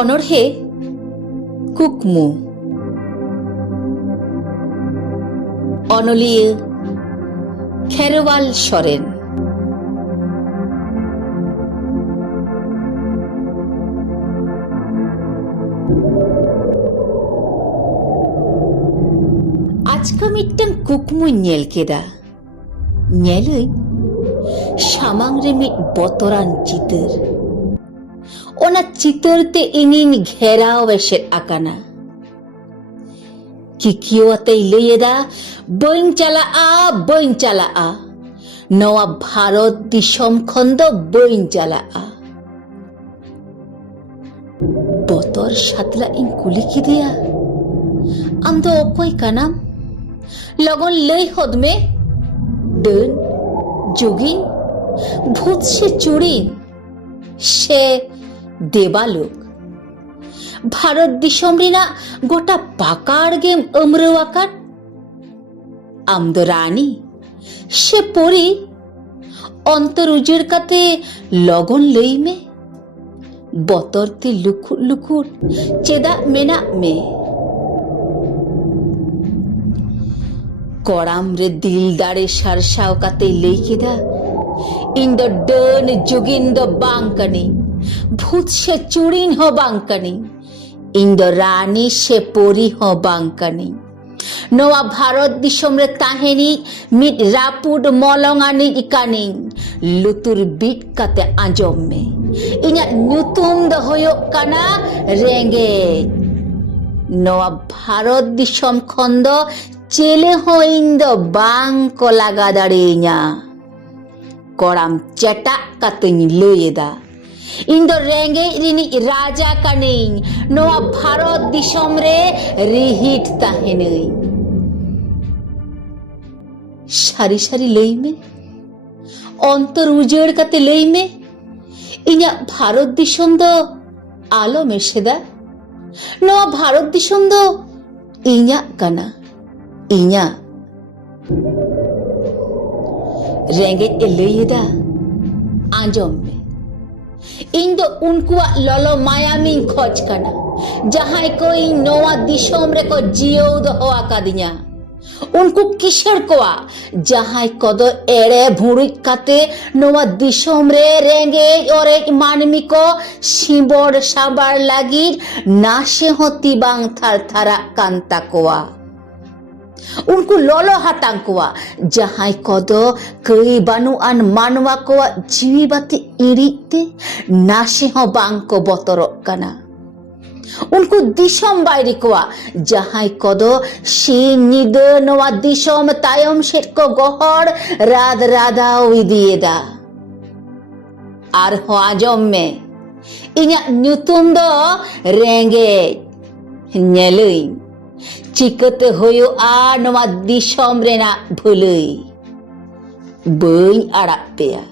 অনর্হে কুকমু অনলিয়ে খেরওয়াল সরেন। আজকা মিট্টাং কুকমুই ñel কেদা ñelই সামাংরে meet বতরান Chitor ওনা চিতরতে ইনিন ঘেরাও এসের আকানা কিকিওয়াতেই লইয়েদা বইং চালা নওয়া ভারত দিশম খন্দ বইং চালা বতর সাতলা ইন কুলিকি দিয়া আমদো অকই কানাম লগন লই হদমে ডন যোগিন ভূত সে চুড়িন সে দেবালোক ভারত দিশম রিনা গোটা পাকার গেম অমরওয়াকার আমদো রানী সে পরি অন্তর উজের কাতে লগন লইমে বতরতে লুকুর লুকুর চেদা মেনা মে কড়াম রে দিলদারে সারসাও কাতে লেইকেদা ইন দ ডন যুগিন দ বাঙ্কানি ভূত সে চুড়িন হ বাঙ্কানি ইন দ রানী সে পরি হ বাঙ্কানি নোয়া ভারত দিশম রে তাহেনি মিট রাপুড মলঙানি ইকানি লুতুর বিট কাতে আঁজম মে ইña ñutum দ হয়ো কানা রেঙ্গে নোয়া ভারত দিশম খন্দ চেলে হইন দ বাংক লাগা দাড়িña কড়াম চেটা কাতেñ লইয়েদা ইন দ রেঙ্গে রিনি রাজা কানিñ নোয়া ভারত দিশম রে রিহিট তাহেনই সারি সারি লইমে অন্তর উজেড় কাতে লইমে ইña ভারত দিশম দ আলো মেশেদা নোয়া ভারত দিশম দ ইña কানা ইña রেঙ্গে লইয়েদা আঁজম মে ইন দ উনকুয়া ললো মায়ামি খোঁজ কানা যাহাই কো ইন নোয়া দিশম রে কো জিও দ হওয়া কাদিña उनको किशर कोआ जहां कदो एड़े भूरी काते नोवा दिशम रे रेंगे और एक मानवी को शिंबोड़ साबार लगी नाशे होती बांग थर थरा कांता कोआ उनको लोलो हातांग कोआ जहां कदो कई बानु अन मानवा कोआ जीवी बाते इरिते नाशे हो बांग को बतरो कना उनको दिशम बायरी कोआ जहां कदो शीन निद नोआ दिशम तायम शेट को गोहर राद रादा विदिएदा आर हो आजम में इña ñutum दो रेंगे ñelui चिकते होयो आ नोआ दिशम रेना भुलुई बई आड़ाग पेया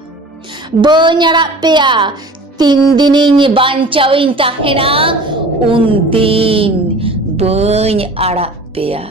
3 दिनिñ बांचाविñ ताहेना उन दिन बई आड़ाग पेया।